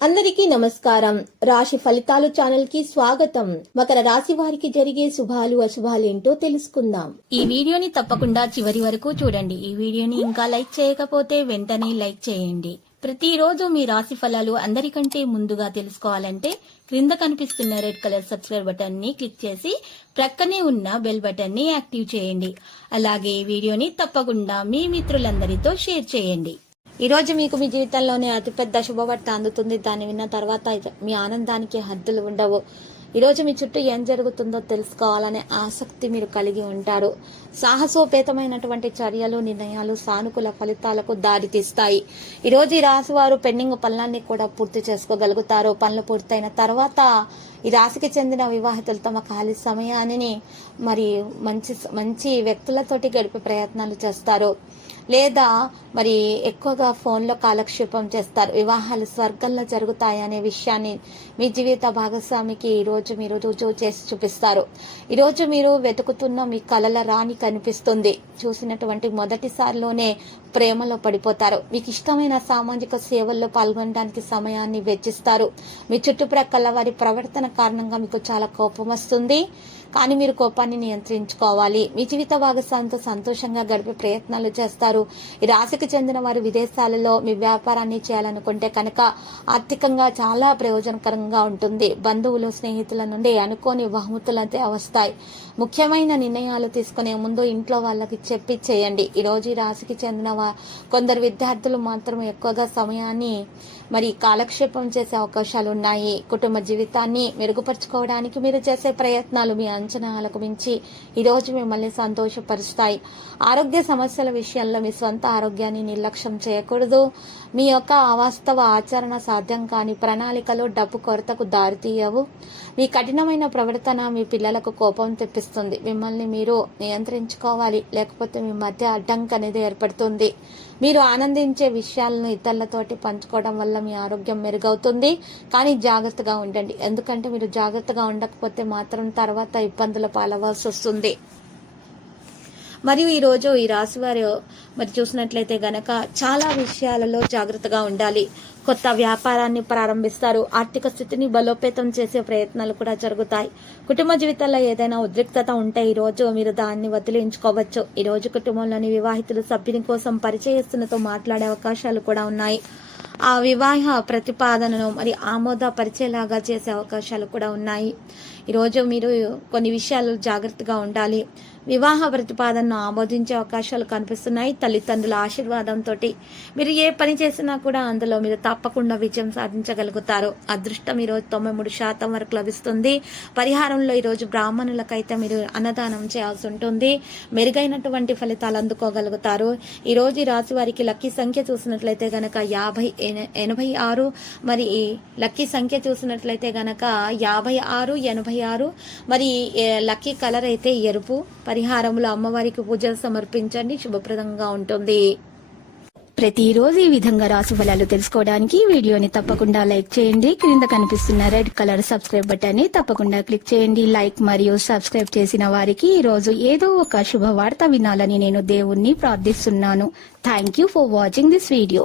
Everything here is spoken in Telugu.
అందరికీ నమస్కారం. రాశి ఫలితాలు ఛానల్ కి స్వాగతం. మకర రాశి వారికి జరిగే శుభాలు అశుభాలు ఏంటో తెలుసుకుందాం. ఈ వీడియోని తప్పకుండా చివరి వరకు చూడండి. ఈ వీడియోని ఇంకా లైక్ చేయకపోతే వెంటనే లైక్ చేయండి. ప్రతిరోజు మీ రాశి ఫలాలు అందరికంటే ముందుగా తెలుసుకోవాలంటే క్రింద కనిపిస్తున్న రెడ్ కలర్ సబ్స్క్రైబ్ బటన్ ని క్లిక్ చేసి ప్రక్కనే ఉన్న బెల్ బటన్ ని యాక్టివ్ చేయండి. అలాగే ఈ వీడియోని తప్పకుండా మీ మిత్రులందరితో షేర్ చేయండి. ఈ రోజు మీకు మీ జీవితంలోనే అతిపెద్ద శుభవార్త అందుతుంది. దాన్ని విన్న తర్వాత మీ ఆనందానికి హద్దులు ఉండవు. ఈరోజు మీ చుట్టూ ఏం జరుగుతుందో తెలుసుకోవాలనే ఆసక్తి మీరు కలిగి ఉంటారు. సాహసోపేతమైనటువంటి చర్యలు, నిర్ణయాలు సానుకూల ఫలితాలకు దారితీస్తాయి. ఈరోజు ఈ రాశి వారు పెండింగ్ పనులన్నీ కూడా పూర్తి చేసుకోగలుగుతారు. పనులు పూర్తయిన తర్వాత ఈ రాశికి చెందిన వివాహితులు తమ ఖాళీ సమయాన్ని మరి మంచి వ్యక్తులతోటి గడిపే ప్రయత్నాలు చేస్తారు, లేదా మరి ఎక్కువగా ఫోన్లో కాలక్షేపం చేస్తారు. వివాహాలు స్వర్గంలో జరుగుతాయనే విషయాన్ని మీ జీవిత భాగస్వామికి ఈరోజు మీరు రుజువు చేసి చూపిస్తారు. ఈరోజు మీరు వెతుకుతున్న మీ కలల రాణి కనిపిస్తుంది. చూసినటువంటి మొదటిసారిలోనే ప్రేమలో పడిపోతారు. మీకు ఇష్టమైన సామాజిక సేవల్లో పాల్గొనడానికి సమయాన్ని వెచ్చిస్తారు. మీ చుట్టుప్రక్కల వారి ప్రవర్తన కారణంగా మీకు చాలా కోపం వస్తుంది, కానీ మీరు కోపాన్ని నియంత్రించుకోవాలి. మీ జీవిత భాగస్వామితో సంతోషంగా గడిపే ప్రయత్నాలు చేస్తారు. ఈ రాశికి చెందిన వారు విదేశాలలో మీ వ్యాపారాన్ని చేయాలనుకుంటే కనుక ఆర్థికంగా చాలా ప్రయోజనకరంగా ఉంటుంది. బంధువులు, స్నేహితుల నుండి అనుకోని బహుమతులైతే వస్తాయి. ముఖ్యమైన నిర్ణయాలు తీసుకునే ముందు ఇంట్లో వాళ్ళకి చెప్పి చేయండి. ఈరోజు ఈ రాశికి చెందిన కొందరు విద్యార్థులు మాత్రం ఎక్కువగా సమయాన్ని మరి కాలక్షేపం చేసే అవకాశాలు ఉన్నాయి. కుటుంబ జీవితాన్ని మెరుగుపరుచుకోవడానికి మీరు చేసే ప్రయత్నాలు మీ అంచనాలకు మించి ఈరోజు మిమ్మల్ని సంతోషపరుస్తాయి. ఆరోగ్య సమస్యల విషయంలో మీ స్వంత ఆరోగ్యాన్ని నిర్లక్ష్యం చేయకూడదు. మీ యొక్క అవాస్తవ ఆచరణ సాధ్యం కాని ప్రణాళికలు డబ్బు కొరతకు దారితీయవు. మీ కఠినమైన ప్రవర్తన మీ పిల్లలకు కోపం తెప్పిస్తుంది. మిమ్మల్ని మీరు నియంత్రించుకోవాలి, లేకపోతే మీ మధ్య అడ్డంకి అనేది ఏర్పడుతుంది. మీరు ఆనందించే విషయాలను ఇతరులతోటి పంచుకోవడం వల్ల మీ ఆరోగ్యం మెరుగవుతుంది. కానీ జాగ్రత్తగా ఉండండి, ఎందుకంటే మీరు జాగ్రత్తగా ఉండకపోతే మాత్రం తర్వాత ఇబ్బందుల పాలవలసి వస్తుంది. మరియు ఈరోజు ఈ రాశి వారు మరి చూసినట్లయితే గనక చాలా విషయాలలో జాగ్రత్తగా ఉండాలి. కొత్త వ్యాపారాన్ని ప్రారంభిస్తారు. ఆర్థిక స్థితిని బలోపేతం చేసే ప్రయత్నాలు కూడా జరుగుతాయి. కుటుంబ జీవితంలో ఏదైనా ఉద్రిక్తత ఉంటే ఈ రోజు మీరు దాన్ని వదిలించుకోవచ్చు. ఈ రోజు కుటుంబంలోని వివాహితులు సభ్యుని కోసం పరిచయస్తులతో మాట్లాడే అవకాశాలు కూడా ఉన్నాయి. ఆ వివాహ ప్రతిపాదనను మరి ఆమోదపరిచేలాగా చేసే అవకాశాలు కూడా ఉన్నాయి. ఈరోజు మీరు కొన్ని విషయాలు జాగ్రత్తగా ఉండాలి. వివాహ ప్రతిపాదనను ఆమోదించే అవకాశాలు కనిపిస్తున్నాయి. తల్లిదండ్రుల ఆశీర్వాదంతో మీరు ఏ పని చేసినా కూడా అందులో మీరు తప్పకుండా విజయం సాధించగలుగుతారు. అదృష్టం ఈరోజు 93% వరకు లభిస్తుంది. పరిహారంలో ఈరోజు బ్రాహ్మణులకైతే మీరు అన్నదానం చేయాల్సి ఉంటుంది. మెరుగైనటువంటి ఫలితాలు అందుకోగలుగుతారు. ఈరోజు ఈ రాశి వారికి లక్కీ సంఖ్య చూసినట్లయితే గనక 86. మరి లక్కీ సంఖ్య చూసినట్లయితే గనక 56, 86. మరి లక్కీ కలర్ అయితే ఎరుపు. పరిహారంలో అమ్మవారికి పూజలు సమర్పించండి, శుభప్రదంగా ఉంటుంది. ప్రతిరోజు ఈ విధంగా రాశి ఫలాలు తెలుసుకోవడానికి వీడియోని తప్పకుండా లైక్ చేయండి. క్రింద కనిపిస్తున్న రెడ్ కలర్ సబ్స్క్రైబ్ బటన్ ని తప్పకుండా క్లిక్ చేయండి. లైక్ మరియు సబ్స్క్రైబ్ చేసిన వారికి ఈ రోజు ఏదో ఒక శుభవార్త వినాలని నేను దేవుణ్ణి ప్రార్థిస్తున్నాను. Thank you for watching this video.